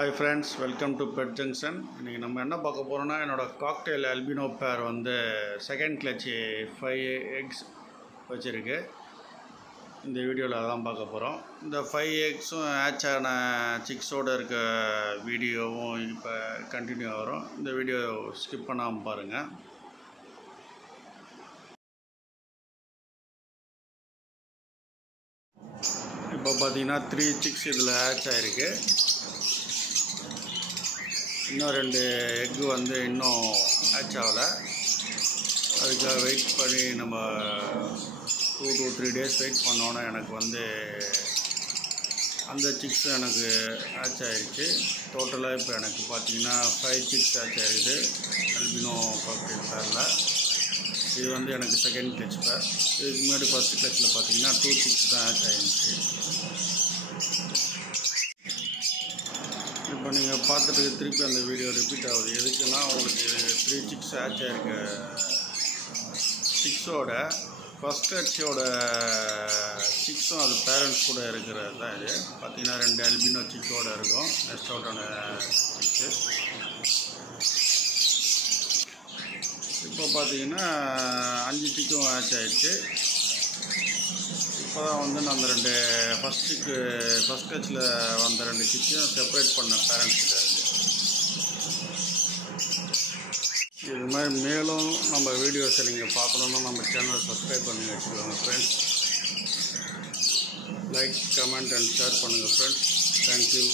Hi friends, welcome to Petsjunction. இன்னைக்கு நம்ம என்ன பார்க்க போறோம்னா என்னோட Cockatiel Albino pair வந்து செகண்ட் கிளட்ச் 5 eggs வச்சிருக்கு. இந்த வீடியோல அதான் பார்க்க போறோம். இந்த 5 eggsம் hatch ஆன chicks-ஓட இருக்க வீடியோவும் இப்ப கண்டினியூ வரும். இந்த வீடியோ ஸ்கிப் பண்ணாம பாருங்க. இப்போ பாத்தீங்கன்னா 3 chicks இதுல hatch ஆயிருக்கு. இன்னும் 2 எக்கு வந்து இன்னும் ஹேட்ச் ஆகலை. அதுக்காக வெயிட் பண்ணி நம்ம 2 to 3 days வெயிட் பண்ணோன்னா எனக்கு வந்து அந்த சிக்ஸும் எனக்கு ஹேட்ச் ஆகிடுச்சு. டோட்டலாக இப்போ எனக்கு பார்த்தீங்கன்னா 5 சிக்ஸ் ஹேட்ச் ஆகிடுது அல்பினோ காக்டெயில் பேரில். இது வந்து எனக்கு செகண்ட் கிளட்ச் பேர். இதுக்கு முன்னாடி ஃபஸ்ட் கிளட்சில் பார்த்தீங்கன்னா 2 சிக்ஸ் தான் ஹேட்ச் ஆகிடுச்சு. இப்போ நீங்கள் பார்த்துட்டு திருப்பி அந்த வீடியோ ரிப்பீட் ஆகுது. எதுக்குன்னா உங்களுக்கு 3 சிக்ஸ் ஹேட்ச் ஆகிருக்க சிக்ஸோட ஃபஸ்ட் ஹேட்சோட சிக்ஸும் அது பேரண்ட்ஸ் கூட இருக்கிறது தான். இது பார்த்தீங்கன்னா 2 அல்பினோ சிக்கோடு இருக்கும் நெஸ்ட் அவுட்டான சிக்ஸு. இப்போ பார்த்தீங்கன்னா 5 சிக்கும் ஹேட்ச் ஆகிடுச்சு. இப்போ தான் வந்து நான் அந்த 2 ஃபஸ்ட் ஹேட்சில் வந்த 2 சிக்கையும் செப்பரேட் பண்ண பேரண்ட்ஸ்கிட்ட இருக்குது. இது மாதிரி மேலும் நம்ம வீடியோஸை நீங்கள் பார்க்கணுன்னா நம்ம சேனலை சப்ஸ்கிரைப் பண்ணி வச்சுக்கோங்க friends. Like, comment and share பண்ணுங்கள் ஃப்ரெண்ட்ஸ். தேங்க்யூ.